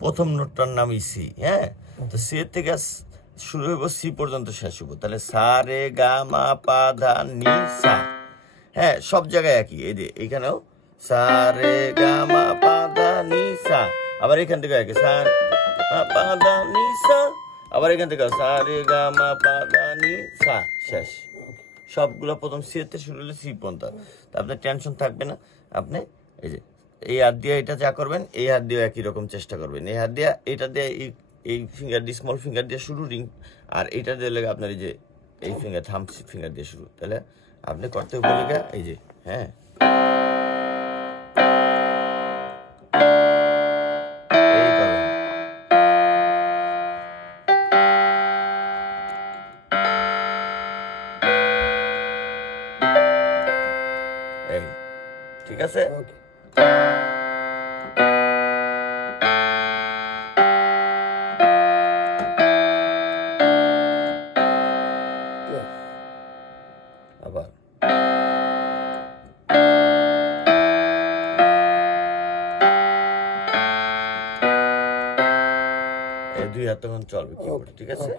প্রথম নোটটার নামই সি। হ্যাঁ, তো সি থেকে শুরু হইব, সি পর্যন্ত শেষ হইব। তাহলে সা রে গা মা পা ধা নি সা। হ্যাঁ, সব জায়গায় একই। এই যে এখানেও সা রে গা মা পা ধা নি সা। আবার এখান থেকে একই, সা মা পা ধা নি সা। আবার এখান থেকে সা রে গা মা পা ধা নি সা। শেষ। সবগুলো প্রথম সি তে শুরু হলে সি পর্যন্ত। তা আপনার টেনশন থাকবে না। আপনি এই যে এই হাত দিয়ে এটা যা করবেন, এই হাত দিয়ে একই রকম চেষ্টা করবেন। এই হাত দিয়ে এটা দিয়ে এই ফিঙ্গার দিয়ে, স্মল ফিঙ্গার দিয়ে শুরু রিং, আর এটা দিয়ে লেগে আপনার এই যে এই ফিঙ্গার, থাম ফিঙ্গার দিয়ে শুরু। তাহলে আপনি করতে বলে এই যে, হ্যাঁ, এই করবেন। এই ঠিক আছে। আবার এই দুই হাত তখন চলবে কিবোর্ডে, ঠিক আছে।